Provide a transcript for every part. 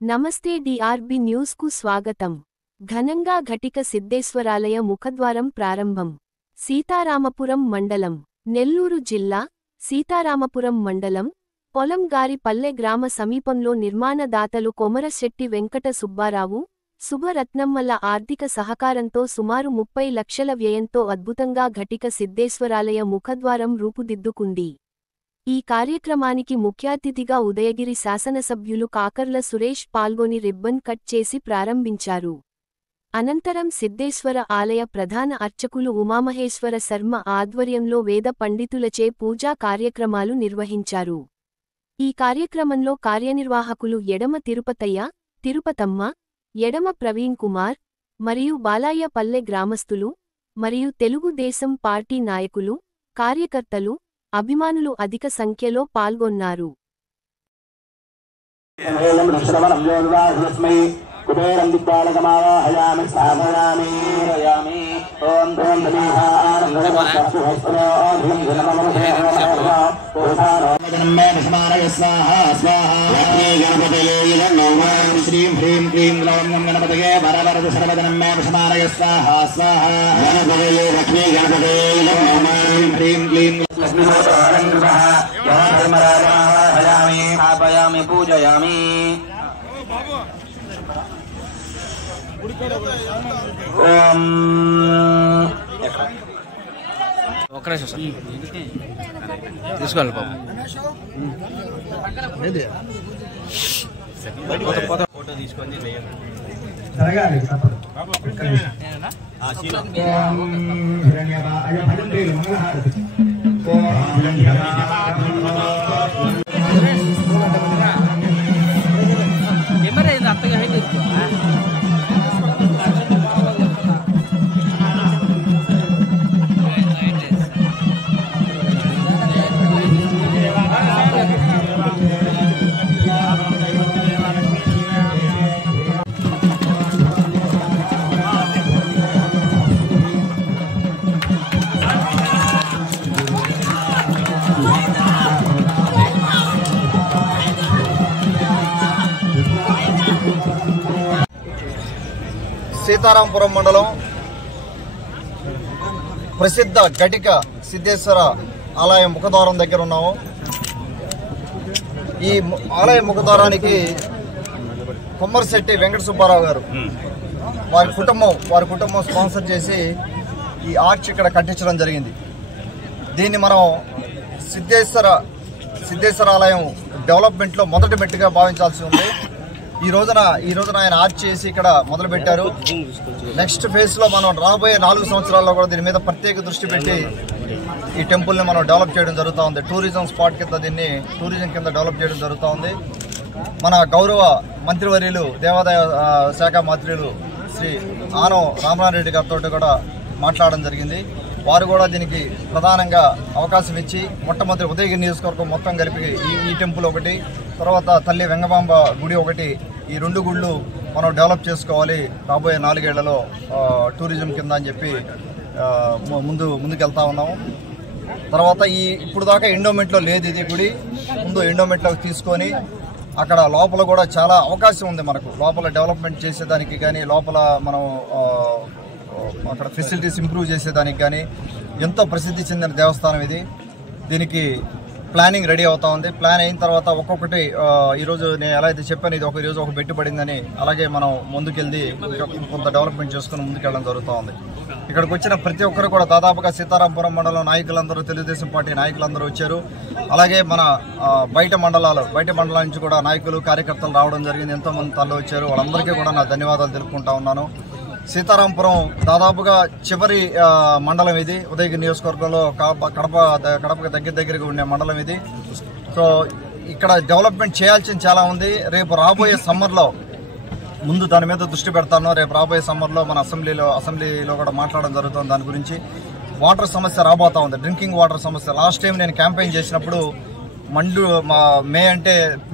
నమస్తే DRB news కు స్వాగతం. ఘనంగా ఘటిక సిద్ధేశ్వరాలయ ముఖద్వారం ప్రారంభం. సీతారామపురం మండలం, నెల్లూరు జిల్లా, సీతారామపురం మండలం, పొలంగారి పల్లె గ్రామ సమీపంలో నిర్మాణదాతలు కొమరశెట్టి వెంకట సుబ్బారావు, శుభరత్నమ్మల ఆర్థిక సహకారంతో సుమారు 30 లక్షల వ్యయంతో అద్భుతంగా ఘటిక సిద్ధేశ్వరాలయ ముఖద్వారం రూపుదిద్దుకుంది. ఈ కార్యక్రమానికి ముఖ్యాతిథిగా ఉదయగిరి శాసనసభ్యులు కాకర్ల సురేష్ పాల్గొని రిబ్బన్ కట్ చేసి ప్రారంభించారు. అనంతరం సిద్ధేశ్వర ఆలయ ప్రధాన అర్చకులు ఉమామహేశ్వర శర్మ ఆధ్వర్యంలో వేద పండితులచే పూజా కార్యక్రమాలు నిర్వహించారు. ఈ కార్యక్రమంలో కార్యనిర్వాహకులు ఎడమ తిరుపతయ్య, తిరుపతమ్మ, ఎడమ ప్రవీణ్ కుమార్ మరియు బాలాయ పల్లె గ్రామస్తులు మరియు తెలుగుదేశం పార్టీ నాయకులు, కార్యకర్తలు, అభిమానులు అధిక సంఖ్యలో పాల్గొన్నారు. పూజయామి. ఒక్క నిమిషం సార్ తీసుకోవాలి బాబు. ఫోటో తీసుకొని సీతారామపురం మండలం ప్రసిద్ధ ఘటిక సిద్ధేశ్వర ఆలయ ముఖద్వారం దగ్గర ఉన్నాము. ఈ ఆలయ ముఖద్వారానికి కొమరశెట్టి వెంకట సుబ్బారావు గారు వారి కుటుంబం స్పాన్సర్ చేసి ఈ ఆర్చ్ ఇక్కడ కట్టించడం జరిగింది. దీన్ని మనం సిద్ధేశ్వర ఆలయం డెవలప్మెంట్లో మొదటి మెట్టుగా భావించాల్సి ఉంది. ఈ రోజున ఆయన ఆర్చ్ చేసి ఇక్కడ మొదలు పెట్టారు. నెక్స్ట్ ఫేజ్ లో మనం రాబోయే 4 సంవత్సరాల్లో కూడా దీని మీద ప్రత్యేక దృష్టి పెట్టి ఈ టెంపుల్ ని మనం డెవలప్ చేయడం జరుగుతూ ఉంది. టూరిజం స్పాట్ కింద దీన్ని టూరిజం కింద డెవలప్ చేయడం జరుగుతూ ఉంది. మన గౌరవ మంత్రివర్యులు దేవాదాయ శాఖ మంత్రులు శ్రీ ఆనం రామనారెడ్డి గారితో కూడా మాట్లాడడం జరిగింది. వారు కూడా దీనికి ప్రధానంగా అవకాశం ఇచ్చి మొట్టమొదటి ఉదయగిరి నియోజకవర్గం మొత్తం కలిపి ఈ టెంపుల్ ఒకటి, తర్వాత తల్లి వెంగమాంబ గుడి ఒకటి, ఈ 2 గుళ్ళు మనం డెవలప్ చేసుకోవాలి రాబోయే 4 ఏళ్లలో టూరిజం కింద అని చెప్పి ముందుకెళ్తా ఉన్నాము. తర్వాత ఇప్పుడు దాకా ఎండోమెంట్లో లేదు ఇది గుడి, ముందు ఎండోమెంట్లోకి తీసుకొని అక్కడ లోపల కూడా చాలా అవకాశం ఉంది మనకు. లోపల డెవలప్మెంట్ చేసేదానికి కానీ, లోపల మనం అక్కడ ఫెసిలిటీస్ ఇంప్రూవ్ చేసేదానికి కానీ ఎంతో ప్రసిద్ధి చెందిన దేవస్థానం ఇది. దీనికి ప్లానింగ్ రెడీ అవుతా ఉంది. ప్లాన్ అయిన తర్వాత ఒక్కొక్కటి ఈరోజు నేను ఎలా అయితే చెప్పాను, ఇది ఈరోజు ఒక పెట్టుబడిందని, అలాగే మనం ముందుకెళ్ళి కొంత డెవలప్మెంట్ చేసుకుని ముందుకెళ్ళడం జరుగుతూ ఉంది. ఇక్కడికి వచ్చిన ప్రతి ఒక్కరు కూడా దాదాపుగా సీతారామపురం మండలం నాయకులందరూ, తెలుగుదేశం పార్టీ నాయకులందరూ వచ్చారు. అలాగే మన బయట మండలాల నుంచి కూడా నాయకులు, కార్యకర్తలు రావడం జరిగింది. ఎంతోమంది తరలి వచ్చారు. వాళ్ళందరికీ కూడా నా ధన్యవాదాలు తెలుపుకుంటా ఉన్నాను. సీతారామపురం దాదాపుగా చివరి మండలం ఇది. ఉదయగిరి నియోజకవర్గంలో కడపకు దగ్గరగా ఉండే మండలం ఇది. సో ఇక్కడ డెవలప్మెంట్ చేయాల్సింది చాలా ఉంది. రేపు రాబోయే సమ్మర్లో ముందు దాని మీద దృష్టి పెడతాను. రేపు రాబోయే సమ్మర్లో మన అసెంబ్లీలో కూడా మాట్లాడడం జరుగుతుంది. దాని గురించి వాటర్ సమస్య రాబోతా ఉంది, డ్రింకింగ్ వాటర్ సమస్య. లాస్ట్ టైం నేను క్యాంపెయిన్ చేసినప్పుడు మే అంటే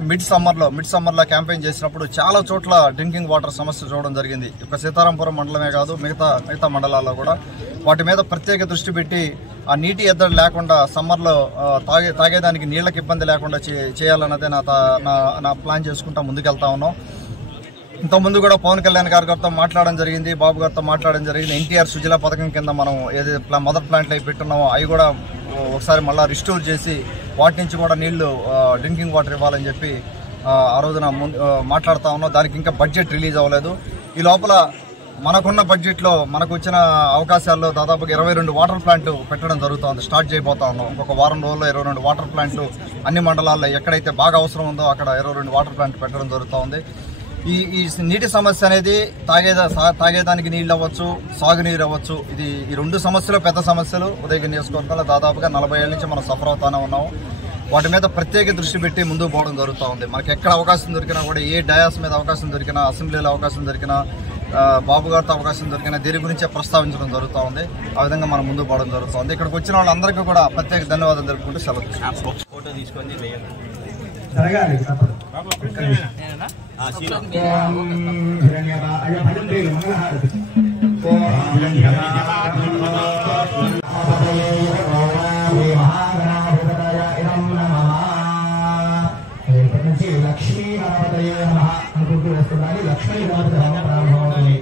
మిడ్ సమ్మర్లో క్యాంపెయిన్ చేసినప్పుడు చాలా చోట్ల డ్రింకింగ్ వాటర్ సమస్య చూడడం జరిగింది. ఒక సీతారామపురం మండలమే కాదు, మిగతా మండలాల్లో కూడా వాటి మీద ప్రత్యేక దృష్టి పెట్టి ఆ నీటి ఎద్దడి లేకుండా సమ్మర్లో తాగేదానికి నీళ్ళకి ఇబ్బంది లేకుండా చేయాలన్నదే నా ప్లాన్ చేసుకుంటా ముందుకెళ్తా ఉన్నాం. ఇంతకుముందు కూడా పవన్ కళ్యాణ్ గారితో మాట్లాడడం జరిగింది, బాబు గారితో మాట్లాడడం జరిగింది. ఎన్టీఆర్ సుజల పథకం కింద మనం ఏదైతే మొదటి ప్లాంట్లు అవి పెట్టున్నామో అవి కూడా ఒకసారి మళ్ళీ రిస్టోర్ చేసి వాటి నుంచి కూడా నీళ్లు డ్రింకింగ్ వాటర్ ఇవ్వాలని చెప్పి ఆ రోజున మాట్లాడుతూ ఉన్నాం. దానికి ఇంకా బడ్జెట్ రిలీజ్ అవ్వలేదు. ఈ లోపల మనకున్న బడ్జెట్లో మనకు వచ్చిన అవకాశాల్లో దాదాపుగా 22 వాటర్ ప్లాంట్లు పెట్టడం జరుగుతుంది. స్టార్ట్ చేయబోతా ఉన్నాం. ఒక వారం రోజుల్లో 22 వాటర్ ప్లాంట్లు అన్ని మండలాల్లో ఎక్కడైతే బాగా అవసరం ఉందో అక్కడ 22 వాటర్ ప్లాంట్లు పెట్టడం జరుగుతూ ఉంది. ఈ నీటి సమస్య అనేది తాగేదానికి నీళ్ళు అవ్వచ్చు, సాగునీరు అవ్వచ్చు. ఈ రెండు సమస్యలు పెద్ద సమస్యలు. ఉదయగిరి నియోజకవర్గంలో దాదాపుగా 40 ఏళ్ళ నుంచి మనం సఫర్ అవుతానే ఉన్నాము. వాటి మీద ప్రత్యేక దృష్టి పెట్టి ముందుకు పోవడం జరుగుతూ ఉంది. మనకి ఎక్కడ అవకాశం దొరికినా కూడా, ఏ డయాస్ మీద అవకాశం దొరికినా, అసెంబ్లీలో అవకాశం దొరికినా, బాబు గారితో అవకాశం దొరికినా దీని గురించే ప్రస్తావించడం జరుగుతూ ఉంది. ఆ విధంగా మనం ముందుకు పోవడం జరుగుతుంది. ఇక్కడికి వచ్చిన వాళ్ళందరికీ కూడా ప్రత్యేక ధన్యవాదాలు తెలుపుకుంటూ సెలవు. ఫోటో తీసుకొని లక్ష్మీ గణపతయే నమః అనుకుంటూ వస్తున్నాయి. లక్ష్మీ గణపతి ప్రారంభమవుతుంది.